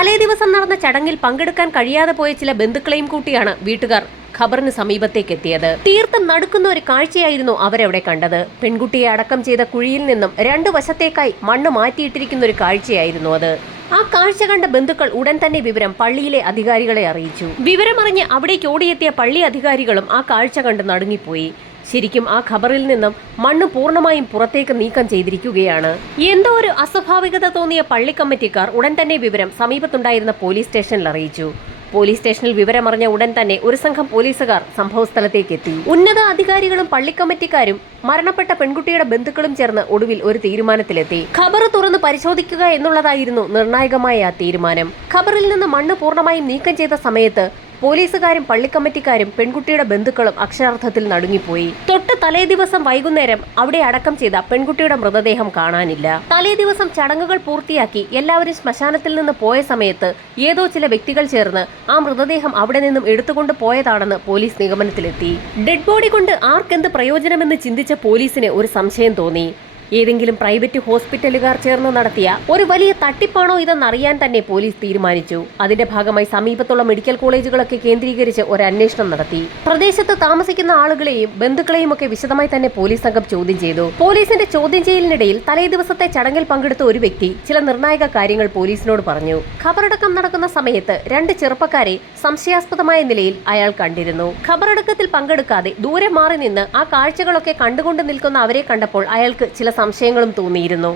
തലേ ദിവസം നടന്ന ചടങ്ങിൽ പങ്കെടുക്കാൻ കഴിയാതെ പോയ ചില ബന്ധുക്കളെയും കൂട്ടിയാണ് വീട്ടുകാർ ഖബറിന് സമീപത്തേക്ക് എത്തിയത്. തീർത്തും നടുക്കുന്ന ഒരു കാഴ്ചയായിരുന്നു അവരവിടെ കണ്ടത്. പെൺകുട്ടിയെ അടക്കം ചെയ്ത കുഴിയിൽ നിന്നും രണ്ടു വശത്തേക്കായി മണ്ണ് മാറ്റിയിട്ടിരിക്കുന്ന ഒരു കാഴ്ചയായിരുന്നു അത്. ആ കാഴ്ച കണ്ട ബന്ധുക്കൾ ഉടൻ തന്നെ വിവരം പള്ളിയിലെ അധികാരികളെ അറിയിച്ചു. വിവരമറിഞ്ഞ് അവിടേക്ക് ഓടിയെത്തിയ പള്ളി അധികാരികളും ആ കാഴ്ച കണ്ട് നടുങ്ങിപ്പോയി. ശരിക്കും ആ ഖബറിൽ നിന്നും മണ്ണ് പൂർണ്ണമായും പുറത്തേക്ക് നീക്കം ചെയ്തിരിക്കുകയാണ്. എന്തോ ഒരു അസ്വാഭാവികത തോന്നിയ പള്ളി കമ്മിറ്റിക്കാർ ഉടൻ തന്നെ വിവരം സമീപത്തുണ്ടായിരുന്ന പോലീസ് സ്റ്റേഷനിൽ അറിയിച്ചു. പോലീസ് സ്റ്റേഷനിൽ വിവരമറിഞ്ഞ ഉടൻ തന്നെ ഒരു സംഘം പോലീസുകാർ സംഭവസ്ഥലത്തേക്ക് എത്തി. ഉന്നത അധികാരികളും പള്ളിക്കമ്മിറ്റിക്കാരും മരണപ്പെട്ട പെൺകുട്ടിയുടെ ബന്ധുക്കളും ചേർന്ന് ഒടുവിൽ ഒരു തീരുമാനത്തിലെത്തി. ഖബർ തുറന്ന് പരിശോധിക്കുക എന്നുള്ളതായിരുന്നു നിർണായകമായ ആ തീരുമാനം. ഖബറിൽ നിന്ന് മണ്ണ് പൂർണ്ണമായും നീക്കം ചെയ്ത സമയത്ത് പോലീസുകാരും പള്ളിക്കമ്മിറ്റിക്കാരും പെൺകുട്ടിയുടെ ബന്ധുക്കളും അക്ഷരാർത്ഥത്തിൽ നടുങ്ങിപ്പോയി. തൊട്ട് തലേ ദിവസം വൈകുന്നേരം അവിടെ അടക്കം ചെയ്ത പെൺകുട്ടിയുടെ മൃതദേഹം കാണാനില്ല. തലേ ദിവസം ചടങ്ങുകൾ പൂർത്തിയാക്കി എല്ലാവരും ശ്മശാനത്തിൽ നിന്ന് പോയ സമയത്ത് ഏതോ ചില വ്യക്തികൾ ചേർന്ന് ആ മൃതദേഹം അവിടെ നിന്നും എടുത്തുകൊണ്ട് പോയതാണെന്ന് പോലീസ് നിഗമനത്തിലെത്തി. ഡെഡ് ബോഡി കൊണ്ട് ആർക്കെന്ത് പ്രയോജനമെന്ന് ചിന്തിച്ച പോലീസിന് ഒരു സംശയം തോന്നി. ഏതെങ്കിലും പ്രൈവറ്റ് ഹോസ്പിറ്റലുകാർ ചേർന്ന് നടത്തിയ ഒരു വലിയ തട്ടിപ്പാണോ ഇതെന്നറിയാൻ തന്നെ പോലീസ് തീരുമാനിച്ചു. അതിന്റെ ഭാഗമായി സമീപത്തുള്ള മെഡിക്കൽ കോളേജുകളൊക്കെ കേന്ദ്രീകരിച്ച് ഒരു അന്വേഷണം നടത്തി. പ്രദേശത്ത് താമസിക്കുന്ന ആളുകളെയും ബന്ധുക്കളെയും ഒക്കെ വിശദമായി തന്നെ പോലീസ് സംഘം ചോദ്യം ചെയ്തു. പോലീസിന്റെ ചോദ്യം ചെയ്യലിനിടയിൽ തലേ ദിവസത്തെ ചടങ്ങിൽ പങ്കെടുത്ത ഒരു വ്യക്തി ചില നിർണായക കാര്യങ്ങൾ പോലീസിനോട് പറഞ്ഞു. ഖബറടക്കം നടക്കുന്ന സമയത്ത് രണ്ട് ചെറുപ്പക്കാരെ സംശയാസ്പദമായ നിലയിൽ അയാൾ കണ്ടിരുന്നു. ഖബറടക്കത്തിൽ പങ്കെടുക്കാതെ ദൂരെ മാറി നിന്ന് ആ കാഴ്ചകളൊക്കെ കണ്ടുകൊണ്ട് നിൽക്കുന്ന അവരെ കണ്ടപ്പോൾ അയാൾക്ക് ചില സംശയങ്ങളും തോന്നിയിരുന്നു.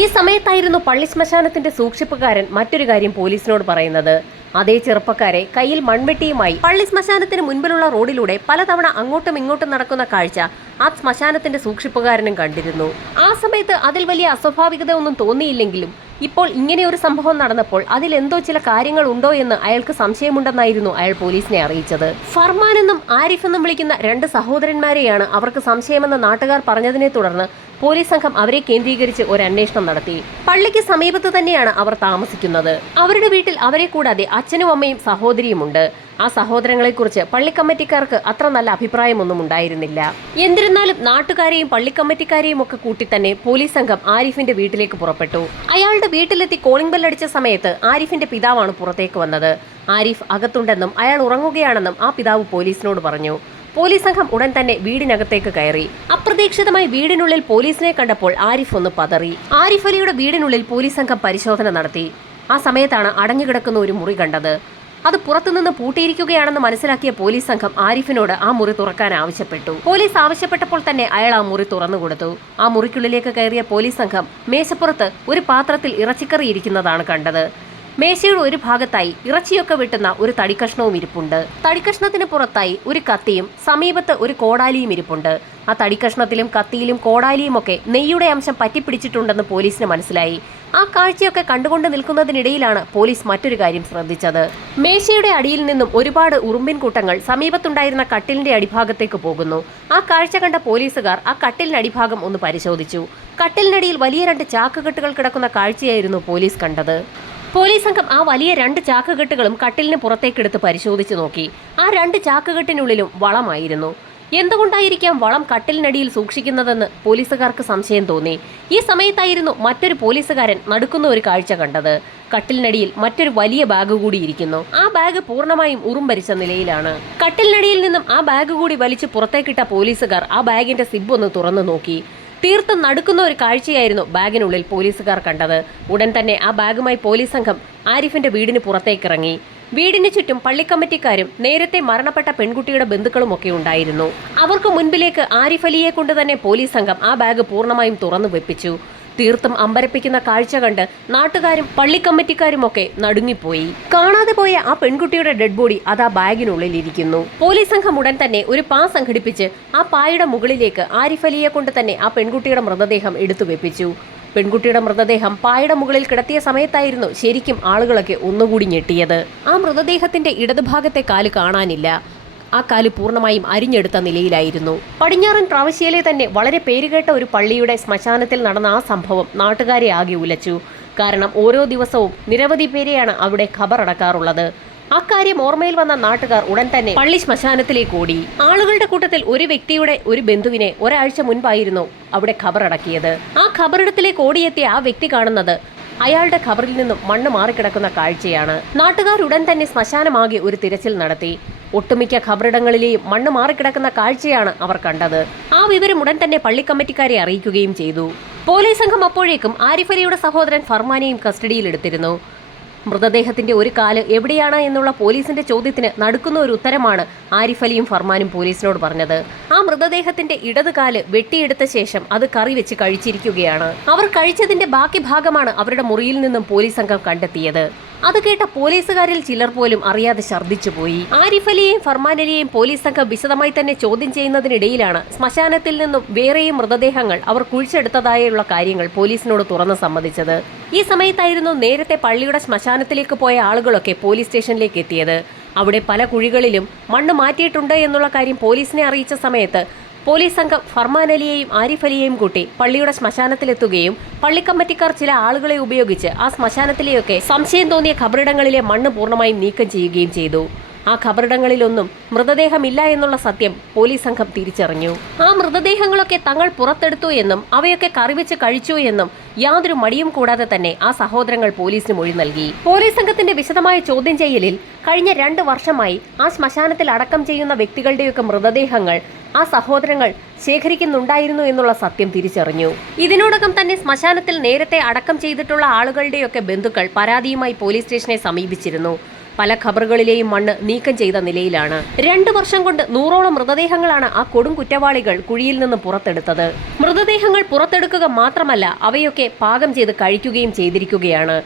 ഈ സമയത്തായിരുന്നു പള്ളി ശ്മശാനത്തിന്റെ സൂക്ഷിപ്പുകാരൻ മറ്റൊരു കാര്യം പോലീസിനോട് പറയുന്നത്. അതേ ചെറുപ്പക്കാരെ കയ്യിൽ മൺവെട്ടിയുമായി പള്ളി ശ്മശാനത്തിന് മുൻപിലുള്ള റോഡിലൂടെ പലതവണ അങ്ങോട്ടും ഇങ്ങോട്ടും നടക്കുന്ന കാഴ്ച ആ ശ്മശാനത്തിന്റെ സൂക്ഷിപ്പുകാരനും കണ്ടിരുന്നു. ആ സമയത്ത് അതിൽ വലിയ അസ്വാഭാവികത ഒന്നും തോന്നിയില്ലെങ്കിലും ഇപ്പോൾ ഇങ്ങനെ ഒരു സംഭവം നടന്നപ്പോൾ അതിലെന്തോ ചില കാര്യങ്ങൾ ഉണ്ടോ എന്ന് അയാൾക്ക് സംശയമുണ്ടെന്നായിരുന്നു അയാൾ പോലീസിനെ അറിയിച്ചത്. ഫർമാൻ എന്നും ആരിഫ് എന്നും വിളിക്കുന്ന രണ്ട് സഹോദരന്മാരെയാണ് അവർക്ക് സംശയമെന്ന് നാട്ടുകാർ പറഞ്ഞതിനെ തുടർന്ന് പോലീസ് സംഘം അവരെ കേന്ദ്രീകരിച്ച് ഒരു അന്വേഷണം നടത്തി. പള്ളിക്ക് സമീപത്ത് തന്നെയാണ് അവർ താമസിക്കുന്നത്. അവരുടെ വീട്ടിൽ അവരെ കൂടാതെ അച്ഛനും അമ്മയും സഹോദരിയുമുണ്ട്. ആ സഹോദരങ്ങളെക്കുറിച്ച് പള്ളിക്കമ്മിറ്റിക്കാർക്ക് അത്ര നല്ല അഭിപ്രായമൊന്നും ഉണ്ടായിരുന്നില്ല. എന്നിരുന്നാലും നാട്ടുകാരെയും പള്ളിക്കമ്മിറ്റിക്കാരെയും ഒക്കെ കൂട്ടി തന്നെ പോലീസ് സംഘം ആരിഫിന്റെ വീട്ടിലേക്ക് പുറപ്പെട്ടു. അയാളുടെ വീട്ടിലെത്തി കോളിംഗ് ബെൽ അടിച്ച സമയത്ത് ആരിഫിന്റെ പിതാവാണ് പുറത്തേക്ക് വന്നത്. ആരിഫ് അകത്തുണ്ടെന്നും അയാൾ ഉറങ്ങുകയാണെന്നും ആ പിതാവ് പോലീസിനോട് പറഞ്ഞു. പോലീസ് സംഘം ഉടൻ തന്നെ വീടിനകത്തേക്ക് കയറി. അപ്രതീക്ഷിതമായി വീടിനുള്ളിൽ പോലീസിനെ കണ്ടപ്പോൾ ആരിഫ് ഒന്ന് പതറി. ആരിഫ് അലിയുടെ വീടിനുള്ളിൽ പോലീസ് സംഘം പരിശോധന നടത്തി. ആ സമയത്താണ് അടഞ്ഞുകിടക്കുന്ന ഒരു മുറി കണ്ടത്. അത് പുറത്തുനിന്ന് പൂട്ടിയിരിക്കുകയാണെന്ന് മനസ്സിലാക്കിയ പോലീസ് സംഘം ആരിഫിനോട് ആ മുറി തുറക്കാൻ ആവശ്യപ്പെട്ടു. പോലീസ് ആവശ്യപ്പെട്ടപ്പോൾ തന്നെ അയാൾ ആ മുറി തുറന്നു കൊടുത്തു. ആ മുറിക്കുള്ളിലേക്ക് കയറിയ പോലീസ് സംഘം മേശപ്പുറത്ത് ഒരു പാത്രത്തിൽ ഇറച്ചിക്കറി ഇരിക്കുന്നതാണ് കണ്ടത്. മേശയുടെ ഒരു ഭാഗത്തായി ഇറച്ചിയൊക്കെ വെട്ടുന്ന ഒരു തടിക്കഷ്ണവും ഇരിപ്പുണ്ട്. തടിക്കഷ്ണത്തിന് പുറത്തായി ഒരു കത്തിയും സമീപത്ത് ഒരു കോടാലിയും ഇരിപ്പുണ്ട്. ആ തടിക്കഷ്ണത്തിലും കത്തിയിലും കോടാലിയും ഒക്കെ നെയ്യുടെ അംശം പറ്റിപ്പിടിച്ചിട്ടുണ്ടെന്ന് പോലീസിന് മനസ്സിലായി. ആ കാഴ്ചയൊക്കെ കണ്ടുകൊണ്ട് നിൽക്കുന്നതിനിടയിലാണ് പോലീസ് മറ്റൊരു കാര്യം ശ്രദ്ധിച്ചത്. മേശയുടെ അടിയിൽ നിന്നും ഒരുപാട് ഉറുമ്പിൻ കൂട്ടങ്ങൾ സമീപത്തുണ്ടായിരുന്ന കട്ടിലിന്റെ അടിഭാഗത്തേക്ക് പോകുന്നു. ആ കാഴ്ച കണ്ട പോലീസുകാർ ആ കട്ടിലിന്റെ അടിഭാഗം ഒന്ന് പരിശോധിച്ചു. കട്ടിലിനടിയിൽ വലിയ രണ്ട് ചാക്കുകെട്ടുകൾ കിടക്കുന്ന കാഴ്ചയായിരുന്നു പോലീസ് കണ്ടത്. പോലീസ് സംഘം ആ വലിയ രണ്ട് ചാക്കുകെട്ടുകളും കട്ടിലിന് പുറത്തേക്കെടുത്ത് പരിശോധിച്ചു നോക്കി. ആ രണ്ട് ചാക്കുകെട്ടിനുള്ളിലും വളമായിരുന്നു. എന്തുകൊണ്ടായിരിക്കാം വളം കട്ടിലിനടിയിൽ സൂക്ഷിക്കുന്നതെന്ന് പോലീസുകാർക്ക് സംശയം തോന്നി. ഈ സമയത്തായിരുന്നു മറ്റൊരു പോലീസുകാരൻ നടുക്കുന്ന ഒരു കാഴ്ച കണ്ടത്. കട്ടിലിനടിയിൽ മറ്റൊരു വലിയ ബാഗ് കൂടി ഇരിക്കുന്നു. ആ ബാഗ് പൂർണ്ണമായും ഉറുമ്പരിച്ച നിലയിലാണ്. കട്ടിലിനടിയിൽ നിന്നും ആ ബാഗ് കൂടി വലിച്ചു പുറത്തേക്കിട്ട പോലീസുകാർ ആ ബാഗിന്റെ സിബ് ഒന്ന് തുറന്നു നോക്കി. തീർത്തും നടുക്കുന്ന ഒരു കാഴ്ചയായിരുന്നു ബാഗിനുള്ളിൽ പോലീസുകാർ കണ്ടത്. ഉടൻ തന്നെ ആ ബാഗുമായി പോലീസ് സംഘം ആരിഫിന്റെ വീടിന് പുറത്തേക്കിറങ്ങി. വീടിന് ചുറ്റും പള്ളിക്കമ്മിറ്റിക്കാരും നേരത്തെ മരണപ്പെട്ട പെൺകുട്ടിയുടെ ബന്ധുക്കളും ഒക്കെ ഉണ്ടായിരുന്നു. അവർക്ക് മുൻപിലേക്ക് ആരിഫ് അലിയെ കൊണ്ട് തന്നെ പോലീസ് സംഘം ആ ബാഗ് പൂർണ്ണമായും തുറന്നു വെപ്പിച്ചു. തീർത്തും അമ്പരപ്പിക്കുന്ന കാഴ്ച കണ്ട് നാട്ടുകാരും പള്ളിക്കമ്മിറ്റിക്കാരും ഒക്കെ നടുങ്ങിപ്പോയി. കാണാതെ പോയ ആ പെൺകുട്ടിയുടെ ഡെഡ് ബോഡി അതാ ബാഗിനുള്ളിൽ ഇരിക്കുന്നു. പോലീസ് സംഘം ഉടൻ തന്നെ ഒരു പാ സംഘടിപ്പിച്ച് ആ പായുടെ മുകളിലേക്ക് ആരിഫ് അലിയെ കൊണ്ട് തന്നെ ആ പെൺകുട്ടിയുടെ മൃതദേഹം എടുത്തു വെപ്പിച്ചു. പെൺകുട്ടിയുടെ മൃതദേഹം പായുടെ മുകളിൽ കിടത്തിയ സമയത്തായിരുന്നു ശരിക്കും ആളുകളൊക്കെ ഒന്നുകൂടി ഞെട്ടിയത്. ആ മൃതദേഹത്തിന്റെ ഇടതുഭാഗത്തെ കാല് കാണാനില്ല. ആ കാല് പൂർണ്ണമായും അരിഞ്ഞെടുത്ത നിലയിലായിരുന്നു. പടിഞ്ഞാറൻ പ്രവിശ്യയിലെ തന്നെ വളരെ പേരുകേട്ട ഒരു പള്ളിയുടെ ശ്മശാനത്തിൽ നടന്ന ആ സംഭവം നാട്ടുകാരെ ആകെ ഉലച്ചു. കാരണം ഓരോ ദിവസവും നിരവധി പേരെയാണ് അവിടെ ഖബറടക്കാറുള്ളത്. അക്കാര്യം ഓർമ്മയിൽ വന്ന നാട്ടുകാർ ഉടൻ തന്നെ പള്ളി ശ്മശാനത്തിലേക്ക് ഓടി. ആളുകളുടെ കൂട്ടത്തിൽ ഒരു വ്യക്തിയുടെ ഒരു ബന്ധുവിനെ ഒരാഴ്ച മുൻപായിരുന്നു അവിടെ ഖബറടക്കിയത്. ആ ഖബറിടത്തിലേക്ക് ഓടിയെത്തിയ ആ വ്യക്തി കാണുന്നത് അയാളുടെ ഖബറിൽ നിന്നും മണ്ണ് മാറിക്കിടക്കുന്ന കാഴ്ചയാണ്. നാട്ടുകാരുടൻ തന്നെ ശ്മശാനമാകെ ഒരു തിരച്ചിൽ നടത്തി. ഒട്ടുമിക്ക ഖബറിടങ്ങളിലെയും മണ്ണ് മാറിക്കിടക്കുന്ന കാഴ്ചയാണ് അവർ കണ്ടത്. ആ വിവരം ഉടൻ തന്നെ പള്ളിക്കമ്മിറ്റിക്കാരെ അറിയിക്കുകയും ചെയ്തു. പോലീസ് സംഘം അപ്പോഴേക്കും ആരിഫ് അലിയുടെ സഹോദരൻ ഫർമാനെയും കസ്റ്റഡിയിലെടുത്തിരുന്നു. മൃതദേഹത്തിന്റെ ഒരു കാല് എവിടെയാണ് എന്നുള്ള പോലീസിന്റെ ചോദ്യത്തിന് നടുക്കുന്ന ഒരു ഉത്തരമാണ് ആരിഫ് അലിയും ഫർമാനും പോലീസിനോട് പറഞ്ഞത്. ആ മൃതദേഹത്തിന്റെ ഇടത് കാല് വെട്ടിയെടുത്ത ശേഷം അത് കറി വെച്ച് കഴിച്ചിരിക്കുകയാണ്. അവർ കഴിച്ചതിന്റെ ബാക്കി ഭാഗമാണ് അവരുടെ മുറിയിൽ നിന്നും പോലീസ് സംഘം കണ്ടെത്തിയത്. അത് കേട്ട പോലീസുകാരിൽ ചിലർ പോലും അറിയാതെ ഛർദ്ദിച്ചുപോയി. ആരിഫ് അലിയെയും ഫർമാൻ അലിയെയും പോലീസ് സംഘം വിശദമായി തന്നെ ചോദ്യം ചെയ്യുന്നതിനിടയിലാണ് ശ്മശാനത്തിൽ നിന്നും വേറെയും മൃതദേഹങ്ങൾ അവർ കുഴിച്ചെടുത്തതായുള്ള കാര്യങ്ങൾ പോലീസിനോട് തുറന്ന് സമ്മതിച്ചത്. ഈ സമയത്തായിരുന്നു നേരത്തെ പള്ളിയുടെ ശ്മശാനത്തിലേക്ക് പോയ ആളുകളൊക്കെ പോലീസ് സ്റ്റേഷനിലേക്ക് എത്തിയത്. അവിടെ പല കുഴികളിലും മണ്ണ് മാറ്റിയിട്ടുണ്ട് എന്നുള്ള കാര്യം പോലീസിനെ അറിയിച്ച സമയത്ത് പോലീസ് സംഘം ഫർമാൻ അലിയെയും ആരിഫ് അലിയെയും കൂട്ടി പള്ളിയുടെ ശ്മശാനത്തിലെത്തുകയും പള്ളിക്കമ്മിറ്റിക്കാർ ചില ആളുകളെ ഉപയോഗിച്ച് ആ ശ്മശാനത്തിലെയൊക്കെ സംശയം തോന്നിയ ഖബറിടങ്ങളിലെ മണ്ണ് പൂർണ്ണമായും നീക്കം ചെയ്യുകയും ചെയ്തു. ആ ഖബറിടങ്ങളിലൊന്നും മൃതദേഹമില്ല എന്നുള്ള സത്യം പോലീസ് സംഘം തിരിച്ചറിഞ്ഞു. ആ മൃതദേഹങ്ങളൊക്കെ തങ്ങൾ പുറത്തെടുത്തു എന്നും അവയൊക്കെ കറിവെച്ച് കഴിച്ചു എന്നും യാതൊരു മടിയും കൂടാതെ തന്നെ ആ സഹോദരങ്ങൾ പോലീസിന് മൊഴി നൽകി. പോലീസ് സംഘത്തിന്റെ വിശദമായ ചോദ്യം ചെയ്യലിൽ കഴിഞ്ഞ 2 വർഷമായി ആ ശ്മശാനത്തിൽ അടക്കം ചെയ്യുന്ന വ്യക്തികളുടെയൊക്കെ മൃതദേഹങ്ങൾ ആ സഹോദരങ്ങൾ ശേഖരിക്കുന്നുണ്ടായിരുന്നു എന്നുള്ള സത്യം തിരിച്ചറിഞ്ഞു. ഇതിനോടകം തന്നെ ശ്മശാനത്തിൽ നേരത്തെ അടക്കം ചെയ്തിട്ടുള്ള ആളുകളുടെയൊക്കെ ബന്ധുക്കൾ പരാതിയുമായി പോലീസ് സ്റ്റേഷനെ സമീപിച്ചിരുന്നു. പല ഖബറുകളിലെയും മണ്ണ് നീക്കം ചെയ്ത നിലയിലാണ്. 2 വർഷം കൊണ്ട് 100ഓളം മൃതദേഹങ്ങളാണ് ആ കൊടും കുറ്റവാളികൾ കുഴിയിൽ നിന്ന് പുറത്തെടുത്തത്. മൃതദേഹങ്ങൾ പുറത്തെടുക്കുക മാത്രമല്ല, അവയൊക്കെ പാകം ചെയ്ത് കഴിക്കുകയും ചെയ്തിരിക്കുകയാണ്.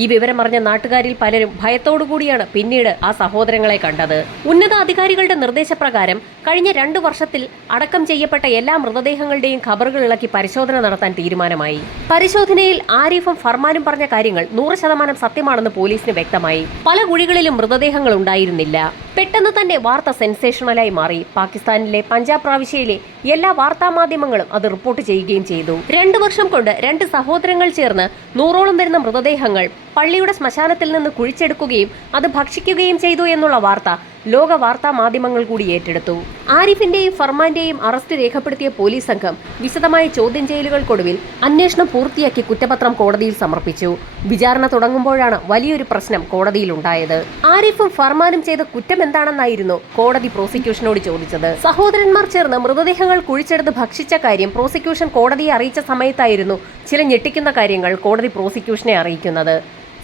ഈ വിവരമറിഞ്ഞ നാട്ടുകാരിൽ പലരും ഭയത്തോടുകൂടിയാണ് പിന്നീട് ആ സഹോദരങ്ങളെ കണ്ടത്. ഉന്നത അധികാരികളുടെ നിർദ്ദേശപ്രകാരം കഴിഞ്ഞ 2 വർഷത്തിൽ അടക്കം ചെയ്യപ്പെട്ട എല്ലാ മൃതദേഹങ്ങളുടെയും ഖബറുകൾ ഇളക്കി പരിശോധന നടത്താൻ തീരുമാനമായി. പരിശോധനയിൽ ആരിഫും ഫർമാനും പറഞ്ഞ കാര്യങ്ങൾ 100% സത്യമാണെന്ന് പോലീസിന് വ്യക്തമായി. പല കുഴികളിലും മൃതദേഹങ്ങൾ ഉണ്ടായിരുന്നില്ല. പെട്ടെന്ന് തന്നെ വാർത്ത സെൻസേഷണലായി മാറി. പാകിസ്ഥാനിലെ പഞ്ചാബ് പ്രവിശ്യയിലെ എല്ലാ വാർത്താമാധ്യമങ്ങളും അത് റിപ്പോർട്ട് ചെയ്യുകയും ചെയ്തു. 2 വർഷം കൊണ്ട് 2 സഹോദരങ്ങൾ ചേർന്ന് 100ഓളം വരുന്ന മൃതദേഹങ്ങൾ പള്ളിയുടെ ശ്മശാനത്തിൽ നിന്ന് കുഴിച്ചെടുക്കുകയും അത് ഭക്ഷിക്കുകയും ചെയ്തു എന്നുള്ള വാർത്ത ലോക വാർത്താ മാധ്യമങ്ങൾ കൂടി ഏറ്റെടുത്തു. ആരിഫിന്റെയും ഫർമാന്റെയും അറസ്റ്റ് രേഖപ്പെടുത്തിയ പോലീസ് സംഘം വിശദമായ ചോദ്യം ചെയ്യലുകൾക്കൊടുവിൽ അന്വേഷണം പൂർത്തിയാക്കി കുറ്റപത്രം കോടതിയിൽ സമർപ്പിച്ചു. വിചാരണ തുടങ്ങുമ്പോഴാണ് വലിയൊരു പ്രശ്നം കോടതിയിൽ ഉണ്ടായത്. ആരിഫും ഫർമാനും ചെയ്ത കുറ്റം എന്താണെന്നായിരുന്നു കോടതി പ്രോസിക്യൂഷനോട് ചോദിച്ചത്. സഹോദരന്മാർ ചേർന്ന് മൃതദേഹങ്ങൾ കുഴിച്ചെടുത്ത് ഭക്ഷിച്ച കാര്യം പ്രോസിക്യൂഷൻ കോടതിയെ അറിയിച്ച സമയത്തായിരുന്നു ചില ഞെട്ടിക്കുന്ന കാര്യങ്ങൾ കോടതി പ്രോസിക്യൂഷനെ അറിയിക്കുന്നത്.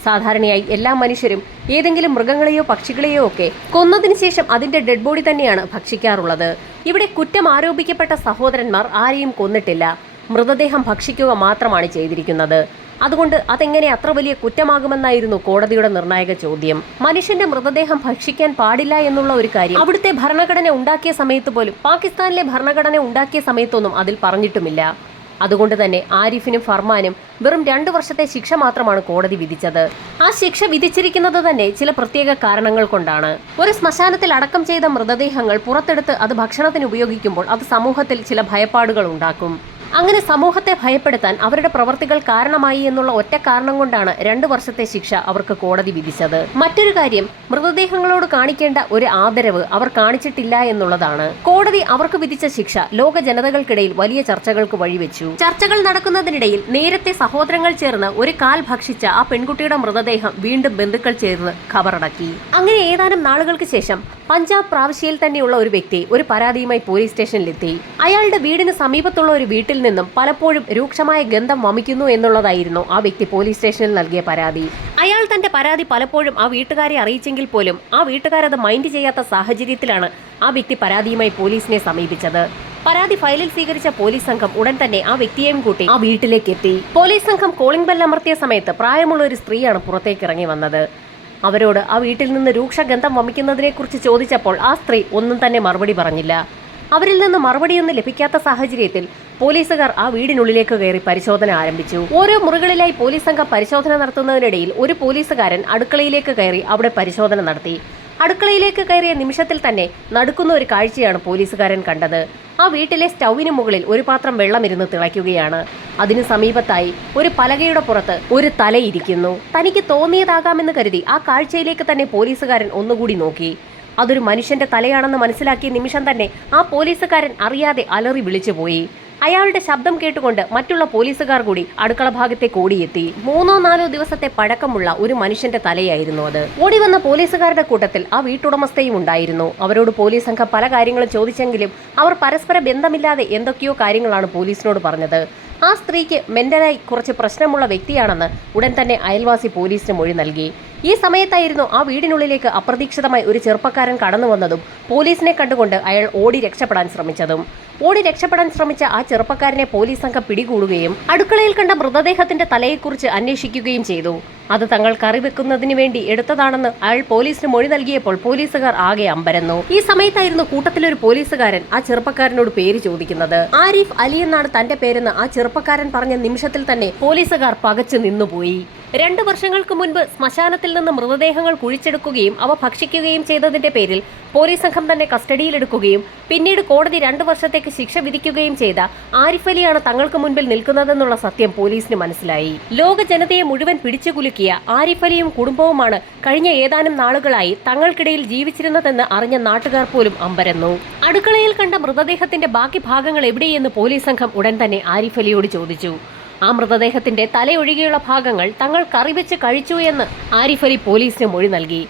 സാധാരണയായി എല്ലാ മനുഷ്യരും ഏതെങ്കിലും മൃഗങ്ങളെയോ പക്ഷികളെയോ ഒക്കെ കൊന്നതിന് ശേഷം അതിന്റെ ഡെഡ് ബോഡി തന്നെയാണ് ഭക്ഷിക്കാറുള്ളത്. ഇവിടെ കുറ്റം ആരോപിക്കപ്പെട്ട സഹോദരന്മാർ ആരെയും കൊന്നിട്ടില്ല, മൃതദേഹം ഭക്ഷിക്കുക മാത്രമാണ് ചെയ്തിരിക്കുന്നത്. അതുകൊണ്ട് അതെങ്ങനെ അത്ര വലിയ കുറ്റമാകുമെന്നായിരുന്നു കോടതിയുടെ നിർണായക ചോദ്യം. മനുഷ്യന്റെ മൃതദേഹം ഭക്ഷിക്കാൻ പാടില്ല എന്നുള്ള ഒരു കാര്യം അവിടുത്തെ ഭരണഘടന ഉണ്ടാക്കിയ സമയത്ത് പോലും, പാകിസ്ഥാനിലെ ഭരണഘടന ഉണ്ടാക്കിയ സമയത്തൊന്നും അതിൽ പറഞ്ഞിട്ടുമില്ല. അതുകൊണ്ട് തന്നെ ആരിഫിനും ഫർമാനും വെറും 2 വർഷത്തെ ശിക്ഷ മാത്രമാണ് കോടതി വിധിച്ചത്. ആ ശിക്ഷ വിധിച്ചിരിക്കുന്നത് തന്നെ ചില പ്രത്യേക കാരണങ്ങൾ കൊണ്ടാണ്. ഒരു ശ്മശാനത്തിൽ അടക്കം ചെയ്ത മൃതദേഹങ്ങൾ പുറത്തെടുത്ത് അത് ഭക്ഷണത്തിന് ഉപയോഗിക്കുമ്പോൾ അത് സമൂഹത്തിൽ ചില ഭയപ്പാടുകൾ ഉണ്ടാക്കും. അങ്ങനെ സമൂഹത്തെ ഭയപ്പെടുത്താൻ അവരുടെ പ്രവർത്തികൾ കാരണമായി എന്നുള്ള ഒറ്റ കാരണം കൊണ്ടാണ് 2 വർഷത്തെ ശിക്ഷ അവർക്ക് കോടതി വിധിച്ചത്. മറ്റൊരു കാര്യം, മൃതദേഹങ്ങളോട് കാണിക്കേണ്ട ഒരു ആദരവ് അവർ കാണിച്ചിട്ടില്ല എന്നുള്ളതാണ്. കോടതി അവർക്ക് വിധിച്ച ശിക്ഷ ലോക ജനതകൾക്കിടയിൽ വലിയ ചർച്ചകൾക്ക് വഴിവെച്ചു. ചർച്ചകൾ നടക്കുന്നതിനിടയിൽ നേരത്തെ സഹോദരങ്ങൾ ചേർന്ന് ഒരു കാൽ ഭക്ഷിച്ച ആ പെൺകുട്ടിയുടെ മൃതദേഹം വീണ്ടും ബന്ധുക്കൾ ചേർന്ന് ഖബറടക്കി. അങ്ങനെ ഏതാനും നാളുകൾക്ക് ശേഷം പഞ്ചാബ് പ്രവിശ്യയിൽ തന്നെയുള്ള ഒരു വ്യക്തി ഒരു പരാതിയുമായി പോലീസ് സ്റ്റേഷനിലെത്തി. അയാളുടെ വീടിന് സമീപത്തുള്ള ഒരു വീട്ടിൽ നിന്നും പലപ്പോഴും രൂക്ഷമായ ഗന്ധം വമിക്കുന്നു എന്നുള്ളതായിരുന്നു ആ വ്യക്തി പോലീസ് സ്റ്റേഷനിൽ നൽകിയ പരാതി. അയാൾ തന്റെ പരാതി പലപ്പോഴും ആ വീട്ടുകാരെ അറിയിച്ചെങ്കിൽ പോലും ആ വീട്ടുകാരത് മൈൻഡ് ചെയ്യാത്ത സാഹചര്യത്തിലാണ് ആ വ്യക്തി പരാതിയുമായി പോലീസിനെ സമീപിച്ചത്. പരാതി ഫയലിൽ സ്വീകരിച്ച പോലീസ് സംഘം ഉടൻ തന്നെ ആ വ്യക്തിയെയും കൂട്ടി ആ വീട്ടിലേക്ക് എത്തി. പോലീസ് സംഘം കോളിംഗ് ബെൽ അമർത്തിയ സമയത്ത് പ്രായമുള്ള ഒരു സ്ത്രീയാണ് പുറത്തേക്ക് ഇറങ്ങി വന്നത്. അവരോട് ആ വീട്ടിൽ നിന്ന് രൂക്ഷഗന്ധം വമിക്കുന്നതിനെ കുറിച്ച് ചോദിച്ചപ്പോൾ ആ സ്ത്രീ ഒന്നും തന്നെ മറുപടി പറഞ്ഞില്ല. അവരിൽ നിന്ന് മറുപടിയൊന്നും ലഭിക്കാത്ത സാഹചര്യത്തിൽ പോലീസുകാർ ആ വീടിനുള്ളിലേക്ക് കയറി പരിശോധന ആരംഭിച്ചു. ഓരോ മുറികളിലായി പോലീസ് സംഘം പരിശോധന നടത്തുന്നതിനിടയിൽ ഒരു പോലീസുകാരൻ അടുക്കളയിലേക്ക് കയറി അവിടെ പരിശോധന നടത്തി. അടുക്കളയിലേക്ക് കയറിയ നിമിഷത്തിൽ തന്നെ നടുക്കുന്ന ഒരു കാഴ്ചയാണ് പോലീസുകാരൻ കണ്ടത്. ആ വീട്ടിലെ സ്റ്റൗവിന് മുകളിൽ ഒരു പാത്രം വെള്ളമിരുന്ന് തിളയ്ക്കുകയാണ്. അതിനു സമീപത്തായി ഒരു പലകയുടെ പുറത്ത് ഒരു തലയിരിക്കുന്നു. തനിക്ക് തോന്നിയതാകാമെന്ന് കരുതി ആ കാഴ്ചയിലേക്ക് തന്നെ പോലീസുകാരൻ ഒന്നുകൂടി നോക്കി. അതൊരു മനുഷ്യന്റെ തലയാണെന്ന് മനസ്സിലാക്കിയ നിമിഷം തന്നെ ആ പോലീസുകാരൻ അറിയാതെ അലറി വിളിച്ചുപോയി. അയാളുടെ ശബ്ദം കേട്ടുകൊണ്ട് മറ്റുള്ള പോലീസുകാർ കൂടി അടുക്കള ഭാഗത്തേക്ക് ഓടിയെത്തി. 3-4 ദിവസത്തെ പഴക്കമുള്ള ഒരു മനുഷ്യന്റെ തലയായിരുന്നു അത്. ഓടി വന്ന പോലീസുകാരുടെ കൂട്ടത്തിൽ ആ വീട്ടുടമസ്ഥയും ഉണ്ടായിരുന്നു. അവരോട് പോലീസ് സംഘം പല കാര്യങ്ങളും ചോദിച്ചെങ്കിലും അവർ പരസ്പര ബന്ധമില്ലാതെ എന്തൊക്കെയോ കാര്യങ്ങളാണ് പോലീസിനോട് പറഞ്ഞത്. ആ സ്ത്രീക്ക് മെന്റലായി കുറച്ച് പ്രശ്നമുള്ള വ്യക്തിയാണെന്ന് ഉടൻ തന്നെ അയൽവാസി പോലീസിന് മൊഴി നൽകി. ഈ സമയത്തായിരുന്നു ആ വീടിനുള്ളിലേക്ക് അപ്രതീക്ഷിതമായി ഒരു ചെറുപ്പക്കാരൻ കടന്നു വന്നതും പോലീസിനെ കണ്ടുകൊണ്ട് അയാൾ ഓടി രക്ഷപ്പെടാൻ ശ്രമിച്ച ആ ചെറുപ്പക്കാരനെ പോലീസ് സംഘം പിടികൂടുകയും അടുക്കളയിൽ കണ്ട മൃതദേഹത്തിന്റെ തലയെക്കുറിച്ച് അന്വേഷിക്കുകയും ചെയ്തു. അത് തങ്ങൾ കറി വെക്കുന്നതിന് വേണ്ടി എടുത്തതാണെന്ന് അയാൾ പോലീസിന് മൊഴി നൽകിയപ്പോൾ പോലീസുകാർ ആകെ അമ്പരന്നു. ഈ സമയത്തായിരുന്നു കൂട്ടത്തിലൊരു പോലീസുകാരൻ ആ ചെറുപ്പക്കാരനോട് പേര് ചോദിക്കുന്നത്. ആരിഫ് അലി എന്നാണ് തന്റെ പേരെന്ന് ആ ചെറുപ്പക്കാരൻ പറഞ്ഞ നിമിഷത്തിൽ തന്നെ പോലീസുകാർ പകച്ചു നിന്നുപോയി. 2 വർഷങ്ങൾക്ക് മുൻപ് ശ്മശാനത്തിൽ നിന്ന് മൃതദേഹങ്ങൾ കുഴിച്ചെടുക്കുകയും അവ ഭക്ഷിക്കുകയും ചെയ്തതിന്റെ പേരിൽ പോലീസ് സംഘം തന്നെ കസ്റ്റഡിയിലെടുക്കുകയും പിന്നീട് കോടതി 2 വർഷത്തേക്ക് ശിക്ഷ വിധിക്കുകയും ചെയ്ത ആരിഫ് അലിയാണ് തങ്ങൾക്ക് മുൻപിൽ നിൽക്കുന്നതെന്നുള്ള സത്യം പോലീസിന് മനസ്സിലായി. ലോക ജനതയെ മുഴുവൻ പിടിച്ചുകുലുക്കിയ ആരിഫ് അലിയും കുടുംബവുമാണ് കഴിഞ്ഞ ഏതാനും നാളുകളായി തങ്ങൾക്കിടയിൽ ജീവിച്ചിരുന്നതെന്ന് അറിഞ്ഞ നാട്ടുകാർ പോലും അമ്പരന്നു. അടുക്കളയിൽ കണ്ട മൃതദേഹത്തിന്റെ ബാക്കി ഭാഗങ്ങൾ എവിടെയെന്ന് പോലീസ് സംഘം ഉടൻ തന്നെ ആരിഫ് അലിയോട് ചോദിച്ചു. ആ മൃതദേഹത്തിന്റെ തലയൊഴികെയുള്ള ഭാഗങ്ങൾ തങ്ങൾ കറിവെച്ച് കഴിച്ചു എന്ന് ആരിഫ് അലി പോലീസിന് മൊഴി നൽകി.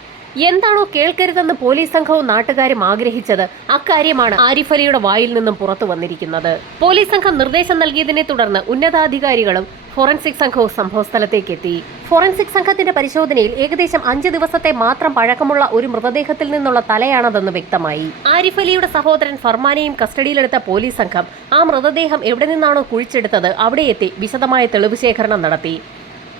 എന്താണോ കേൾക്കരുതെന്ന് പോലീസ് സംഘവും നാട്ടുകാരും ആഗ്രഹിച്ചത് അക്കാര്യമാണ് ആരിഫ് അലിയുടെ വായിൽ നിന്നും പുറത്തു വന്നിരിക്കുന്നത്. പോലീസ് സംഘം നിർദ്ദേശം നൽകിയതിനെ തുടർന്ന് ഉന്നതാധികാരികളും ഫോറൻസിക് സംഘവും സംഭവസ്ഥലത്തേക്ക് എത്തി. ഫോറൻസിക് സംഘത്തിന്റെ പരിശോധനയിൽ ഏകദേശം 5 ദിവസത്തെ മാത്രം പഴക്കമുള്ള ഒരു മൃതദേഹത്തിൽ നിന്നുള്ള തലയാണതെന്ന് വ്യക്തമായി. ആരിഫ് അലിയുടെ സഹോദരൻ ഫർമാനെയും കസ്റ്റഡിയിലെടുത്ത പോലീസ് സംഘം ആ മൃതദേഹം എവിടെ നിന്നാണോ കുഴിച്ചെടുത്തത് അവിടെ എത്തി വിശദമായ തെളിവ് ശേഖരണം നടത്തി.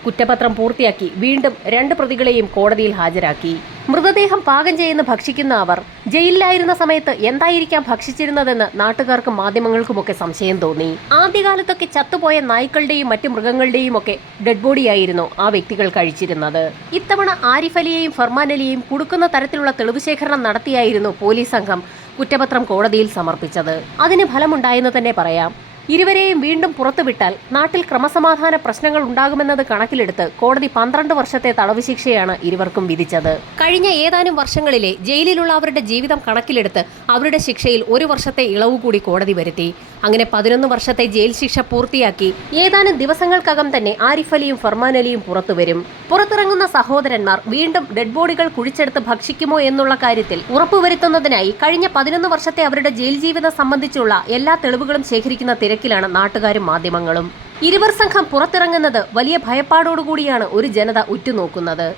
കുറ്റപത്രം പൂർത്തിയാക്കി വീണ്ടും 2 പ്രതികളെയും കോടതിയിൽ ഹാജരാക്കി. മൃതദേഹം പാകം ചെയ്യുന്ന ഭക്ഷിക്കുന്ന അവർ ജയിലിലായിരുന്ന സമയത്ത് എന്തായിരിക്കാം ഭക്ഷിച്ചിരുന്നതെന്ന് നാട്ടുകാർക്കും മാധ്യമങ്ങൾക്കുമൊക്കെ സംശയം തോന്നി. ആദ്യകാലത്തൊക്കെ ചത്തുപോയ നായ്ക്കളുടെയും മറ്റു മൃഗങ്ങളുടെയും ഒക്കെ ഡെഡ് ബോഡിയായിരുന്നു ആ വ്യക്തികൾ കഴിച്ചിരുന്നത്. ഇത്തവണ ആരിഫ് അലിയെയും ഫർമാൻ അലിയെയും കുടുക്കുന്ന തരത്തിലുള്ള തെളിവ് ശേഖരണം നടത്തിയായിരുന്നു പോലീസ് സംഘം കുറ്റപത്രം കോടതിയിൽ സമർപ്പിച്ചത്. അതിന് ഫലമുണ്ടായെന്ന് തന്നെ പറയാം. ഇരുവരെയും വീണ്ടും പുറത്തുവിട്ടാൽ നാട്ടിൽ ക്രമസമാധാന പ്രശ്നങ്ങൾ ഉണ്ടാകുമെന്നത് കണക്കിലെടുത്ത് കോടതി 12 വർഷത്തെ തടവ് ശിക്ഷയാണ് ഇരുവർക്കും വിധിച്ചത്. കഴിഞ്ഞ ഏതാനും വർഷങ്ങളിലെ ജയിലിലുള്ള അവരുടെ ജീവിതം കണക്കിലെടുത്ത് അവരുടെ ശിക്ഷയിൽ 1 വർഷത്തെ ഇളവ് കൂടി കോടതി വരുത്തി. അങ്ങനെ 11 വർഷത്തെ ജയിൽ ശിക്ഷ പൂർത്തിയാക്കി ഏതാനും ദിവസങ്ങൾക്കകം തന്നെ ആരിഫ് അലിയും ഫർമാൻ അലിയും പുറത്തുവരും. പുറത്തിറങ്ങുന്ന സഹോദരന്മാർ വീണ്ടും ഡെഡ് ബോഡികൾ കുഴിച്ചെടുത്ത് ഭക്ഷിക്കുമോ എന്നുള്ള കാര്യത്തിൽ ഉറപ്പുവരുത്തുന്നതിനായി കഴിഞ്ഞ 11 വർഷത്തെ അവരുടെ ജയിൽ ജീവിതം സംബന്ധിച്ചുള്ള എല്ലാ തെളിവുകളും ശേഖരിക്കുന്ന തിരക്കിലാണ് നാട്ടുകാരും മാധ്യമങ്ങളും. ഇരുവർ സംഘം പുറത്തിറങ്ങുന്നത് വലിയ ഭയപ്പാടോടുകൂടിയാണ് ഒരു ജനത ഉറ്റുനോക്കുന്നത്.